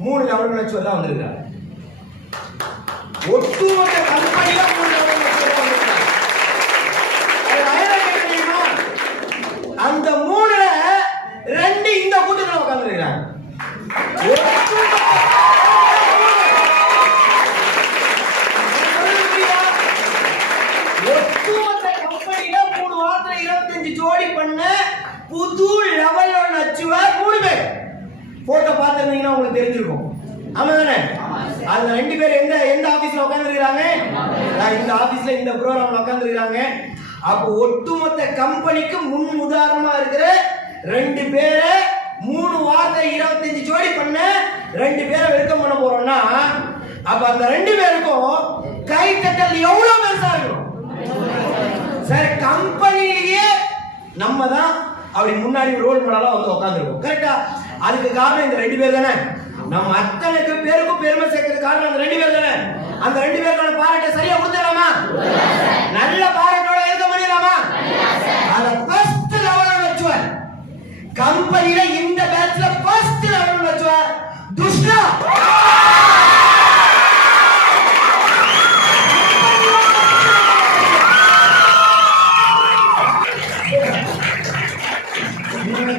3 level நச்சுவர் தான் வந்திருக்காங்க. ஒட்டுமொத்த கம்பெனில 3 லெவல் நச்சுவர் தான் வந்திருக்காங்க. அந்த 3ல 2 இந்த கூட்டத்தில் உட்கார்ந்துருக்காங்க. ஒட்டுமொத்த கம்பெனில 3 வாரத்துல 25 ஜோடி பண்ண புது லெவல் நச்சுவர் 3 பேர். போட்டோ பார்த்திருந்தீங்கன்னா உங்களுக்கு தெரிஞ்சிருக்கும். ஆமா தானே? அந்த 2 பேர் எந்த ஆபீஸ்ல உட்கார்ந்துருக்காங்க? இந்த ஆபீஸ்ல இந்த ப்ரோகிராம்ல உட்கார்ந்துருக்காங்க. அப்போ ஒட்டுமொத்த கம்பெனிக்கு முன் உதாரணமா இருக்கிற 2 பேரை 3 வாரத்தை 25 ஜோடி பண்ண 2 பேரை வெல்கம் பண்ண போறோம்னா அப்ப அந்த 2 பேருக்கும் கை தட்டல் எவ்வளவு பெருசா இருக்கும் சார். கம்பெனிலேயே நம்ம தான் அப்படி முன்னாடி ரோல் மாடலா வந்து உட்கார்ந்துருக்கோம். கரெக்டா? அதுக்கு காரணம் இந்த 2 பேர் தானே. நம்ம அத்தனை பேருக்கும் பெருமை சேர்க்கிறது காரணம் அந்த 2 பேர் தானே. அந்த 2 பேருக்கான பாராட்டை சரியா கொடுத்துடலாமா? நல்ல பாராட்டோட இருக்க முடியலாமா? அத ஃபர்ஸ்ட் லெவல் வச்சுவார். கம்பெனில இந்த பேட்ச்ல ஃபர்ஸ்ட் லெவல் வச்சுவார் துஷ்ணா.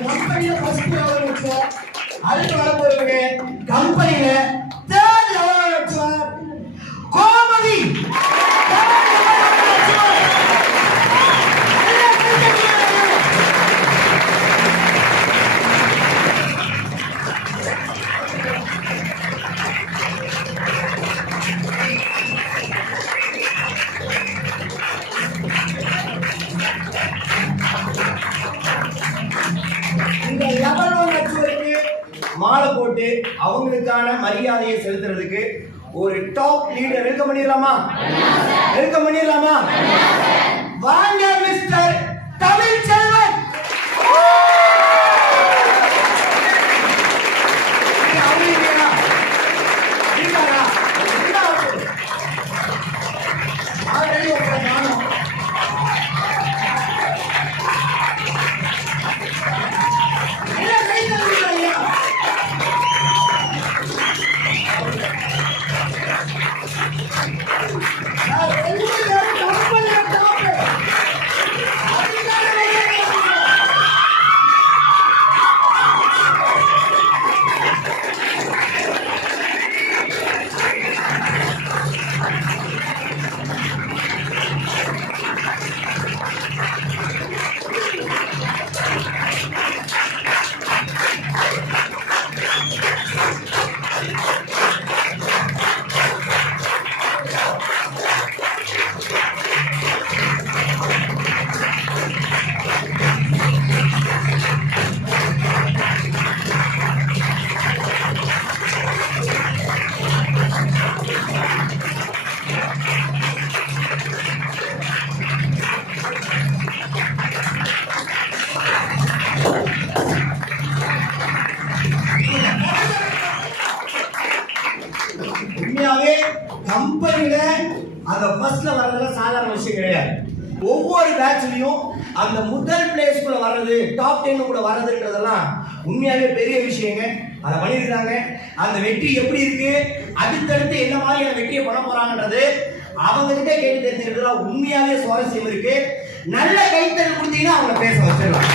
கம்பெனில ஃபர்ஸ்ட் லெவல் வச்சுவார். அடுத்து வர போறவங்க கம்பெனில தேர்ட் லெவல் வச்சுவார் கோமதி. இந்த லெவல் 1 நச்சுவருக்கு மாலை போட்டு அவங்களுக்கான மரியாதையை செலுத்துறதுக்கு ஒரு டாப் லீடர் வெல்கம் பண்ணிடலாமா? வெல்கம் பண்ணிடலாமா? வாங்க மிஸ்டர் தமிழ்ச்செல்வன். உண்மையாவே கம்பெனில அந்த ஃபர்ஸ்ட்ல வர்றதுல சாதாரண விஷயம் கிடையாது. ஒவ்வொரு பேட்ச்லயும் அந்த முதல் பிளேஸ்க்குள்ள வர்றது, டாப் 10 கூட வர்றதுன்றதெல்லாம் உண்மையாவே பெரிய விஷயங்க. அதை பண்ணியிருக்காங்க. அந்த வெற்றி எப்படி இருக்கு, அடுத்தடுத்து என்ன மாதிரியான வெற்றியை பண்ண போறாங்கன்றது அவங்க கிட்ட கேட்டு தெரிஞ்சுக்கிறதுல உண்மையாவே சுவாரஸ்யம் இருக்கு. நல்ல கைத்தறி கொடுத்தீங்கன்னா அவங்கள பேச வச்சிடலாம்.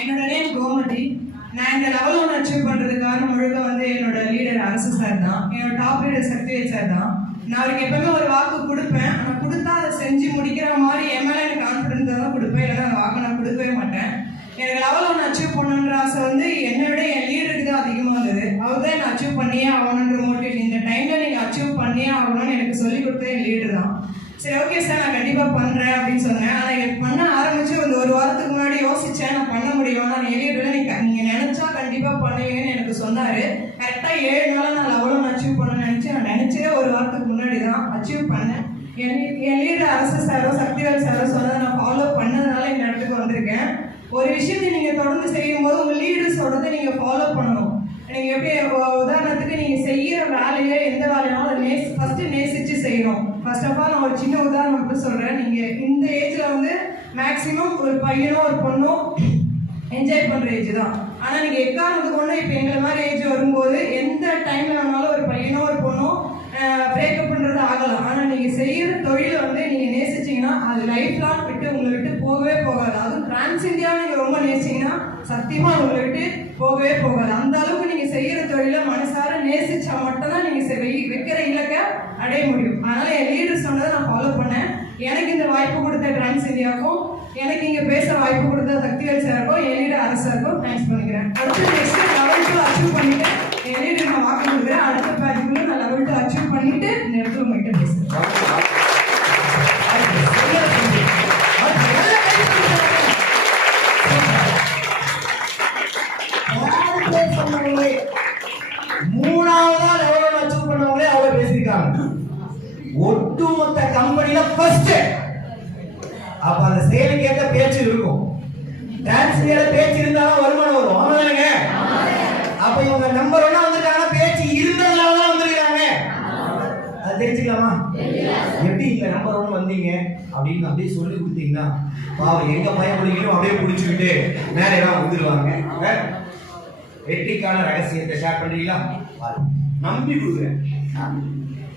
என்னோட நேம் கோமதி. நான் இந்த லெவல் 1 அச்சீவ் பண்றதுக்கான முழுக்க வந்து என்னோட லீடர் அரசு சார் தான். என்னோட டாப் லீடர் சக்திவேல் சார் தான். நான் அவருக்கு எப்பவுமே ஒரு வாக்கு கொடுப்பேன். ஆனால் கொடுத்தா அதை செஞ்சு முடிக்கிற மாதிரி என் மேலே எனக்கு கான்ஃபிடன்ஸ் தான் கொடுப்பேன். இல்லைன்னா அந்த வாக்கு நான் கொடுக்கவே மாட்டேன். எனக்கு லெவல் 1 அச்சீவ் பண்ணணுன்ற ஆசை வந்து என்னை விட என் லீடருக்கு தான் அதிகமாக வந்தது. அவர் தான் என்னை அச்சீவ் பண்ணியே ஆகணுன்ற மோட்டிவேஷன். இந்த டைமில் நீங்கள் அச்சீவ் பண்ணியே ஆகணும்னு எனக்கு சொல்லிக் கொடுத்தது என் லீடர் தான். சரி, ஓகே சார், நான் கண்டிப்பாக பண்ணுறேன் அப்படின்னு சொன்னேன். ஆனால் பண்ண ஆரம்பிச்சு ஒரு வாரத்துக்கு முன்னாடி யோசித்தேன், நான் பண்ண முடியும். ஆனால் என் லீடர் நீங்கள் நினச்சா கண்டிப்பாக பண்ணுவீங்கன்னு எனக்கு சொன்னார். கரெக்டாக 7 நாளாக நான் லெவல் 1 அச்சீவ் பண்ணணும்னு நினச்சி நான் நினச்சதே ஒரு வாரத்துக்கு முன்னாடி தான் அச்சீவ் பண்ணேன். என் லீடர் அரசு சாரோ சக்திவேல் சாரோ சொன்னதை நான் ஃபாலோ பண்ணதுனால இந்த இடத்துக்கு வந்திருக்கேன். ஒரு விஷயத்தை நீங்கள் தொடர்ந்து செய்யும்போது உங்கள் லீடர் சொல்கிறத நீங்கள் ஃபாலோ பண்ணணும். நீங்கள் எப்படி உதாரணத்துக்கு நீங்கள் செய்கிற வேலையை எந்த வேலைனாலும் அதை ஃபஸ்ட்டு நேசித்து செய்யணும். ஃபர்ஸ்ட் ஆஃப் ஆல் நான் ஒரு சின்ன உதாரணம் மட்டும் சொல்கிறேன். நீங்கள் இந்த ஏஜில் வந்து மேக்ஸிமம் ஒரு பையனோ ஒரு பொண்ணோ என்ஜாய் பண்ற ஏஜ் தான். ஆனா நீங்க எக்காரணத்துக்கு ஒண்ணு இப்ப எங்களை மாதிரி ஏஜ் வரும்போது எந்த டைம்ல வேணாலும் ஒரு பையனோ ஒரு பொண்ணோ பிரேக்கப் பண்றது ஆகலாம். ஆனா நீங்க செய்யற தொழிலை வந்து நீங்க நேசிச்சீங்கன்னா அது லைஃப் லாங் விட்டு உங்களை விட்டு போகவே போகாது. அதுவும் டிரான்ஸ் இந்தியாவை நீங்க ரொம்ப நேசிச்சீங்கன்னா சத்தியமா உங்களை விட்டு போகவே போகாது. அந்த அளவுக்கு நீங்க செய்யற தொழிலை மனசார நேசிச்சா மட்டும்தான் நீங்க வைக்கிற இலக்கை அடைய முடியும். அதனால என் லீடர் சொன்னதை நான் ஃபாலோ பண்ணேன். எனக்கு இந்த வாய்ப்பு கொடுத்த டிரான்ஸ் இந்தியாவுக்கும் எனக்கு இங்க பேச வாய்ப்பு கொடுத்த சக்திவேல் சாருக்கும் என் லீடர் அரசாருக்கும் தேங்க்ஸ் பண்ணிக்கிறேன். அடுத்து நெக்ஸ்ட் லெவல் 2 அச்சீவ் பண்ணிட்டேன். என் லீடர் நான் வாக்கு கொடுக்குறேன். அடுத்த பேட்சுக்குள்ள நான் லெவல் 2 அச்சீவ் பண்ணிட்டு இந்த இடத்துல உங்ககிட்ட பேசுறேன். மூணாவதா லெவல் அச்சீவ் பண்ணவங்களே அவ்வளவு பேசிருக்காங்க. ஒட்டுமொத்த கம்பெனில ஃபர்ஸ்ட். அப்ப அந்த செயலுக்கு ஏற்ற பேச்சு இருக்கும். டான்ஸ் பேச்சு இருந்தாலும் வருமானம் வரும். ஆமாங்க. அப்ப இவங்க நம்பர் 1 வந்திருக்காங்க. பேச்சு இருந்ததுனால தான் வந்திருக்காங்க. அது தெரிஞ்சுக்கலாமா? எப்படி இங்க நம்பர் 1 வந்தீங்க அப்படின்னு அப்படியே சொல்லி கொடுத்தீங்கன்னா பாவம் எங்க பையன் பிடிக்கணும் அப்படியே பிடிச்சுக்கிட்டு மேலே எல்லாம் வந்துருவாங்க. வெற்றிக்கான ரகசியத்தை ஷேர் பண்றீங்களா? நம்பி கொடுக்குறேன்.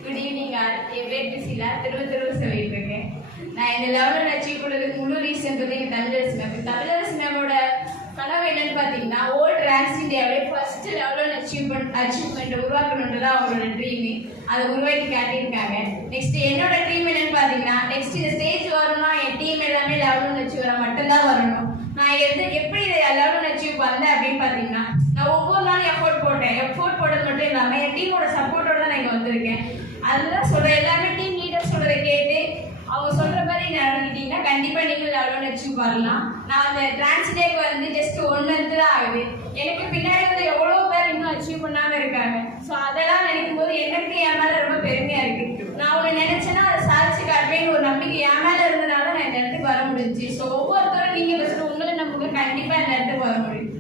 Good evening all. என் பேர் பிசிலா. திரும்ப சொல்லிட்டு இருக்கேன். நான் இந்த லெவலில் அச்சீவ் பண்ணதுக்கு முழு ரீசன் வந்து எங்கள் தமிழரசு மேம். தமிழரசு மேமோட கனவு என்னன்னு பார்த்தீங்கன்னா ஓல்ட் டிரான்ஸ் இந்தியாவிலே ஃபர்ஸ்ட் லெவலில் அச்சீவ்மெண்ட் உருவாக்கணுன்றது அவங்களோட ட்ரீமு. அதை உருவாக்கி காட்டியிருக்காங்க. நெக்ஸ்ட் என்னோட ட்ரீம் என்னன்னு பார்த்தீங்கன்னா நெக்ஸ்ட் இந்த ஸ்டேஜ் வரணும்னா என் டீம் எல்லாமே லெவலில் அச்சீவ் வர மட்டும்தான் வரணும். நான் எப்படி லெவலில் அச்சீவ் வந்தேன் அப்படின்னு பார்த்தீங்கன்னா நான் ஒவ்வொரு நாளும் எஃபோர்ட் போட்டது மட்டும் இல்லாமல் என் டீமோட சப்போர்ட்டோட தான் நான் இங்கே வந்திருக்கேன். அதுதான் சொல்கிறேன். எல்லாமே டீம் லீடர் சொல்கிறத கேட்டு அவங்க சொல்கிற மாதிரி நடந்துக்கிட்டீங்கன்னா கண்டிப்பாக நீங்கள் லெவலில் அச்சீவ் வரலாம். நான் அந்த டிரான்ஸ் டேக்கு வந்து ஜஸ்ட் 1 month தான் ஆகுது. எனக்கு பின்னாடி வந்து எவ்வளோ பேர் இன்னும் அச்சீவ் பண்ணாமல் இருக்காங்க. ஸோ அதெல்லாம் நினைக்கும் போது எனக்கு என் மேலே ரொம்ப பெருமையாக இருக்குது. நான் ஒன்று நினச்சேன்னா அதை சாதிச்சு காட்டுவேன்னு ஒரு நம்பிக்கை என் மேலே இருந்தனால நான் இந்த இடத்துக்கு வர முடிஞ்சுச்சு. ஸோ ஒவ்வொருத்தரும் நீங்கள் ஃபஸ்ட்டு உங்களை நம்புங்க, கண்டிப்பாக இந்த இடத்துக்கு வர முடியும்.